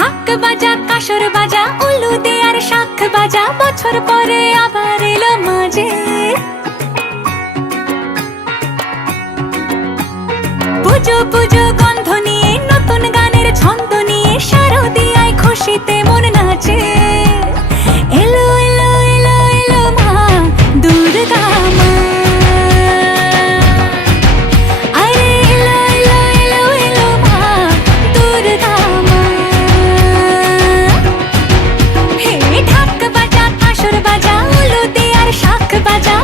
ঢাক বাজা কাসর বাজা উলু দে আর শাখ বাজা, বছর পরে আবার এলো মাঝে। পুজো পুজো গন্ধ নিয়ে নতুন গানের ছন্দ নিয়ে শারদিয়ায় খুশিতে মন নাচে। এলো এলো এলো এলো মা দুর্গা মা, আরে এলো এলো এলো এলো মা দুর্গা মা। হে ঢাক বাজা কাসর বাজা উলু দে আর শাখ বাজা,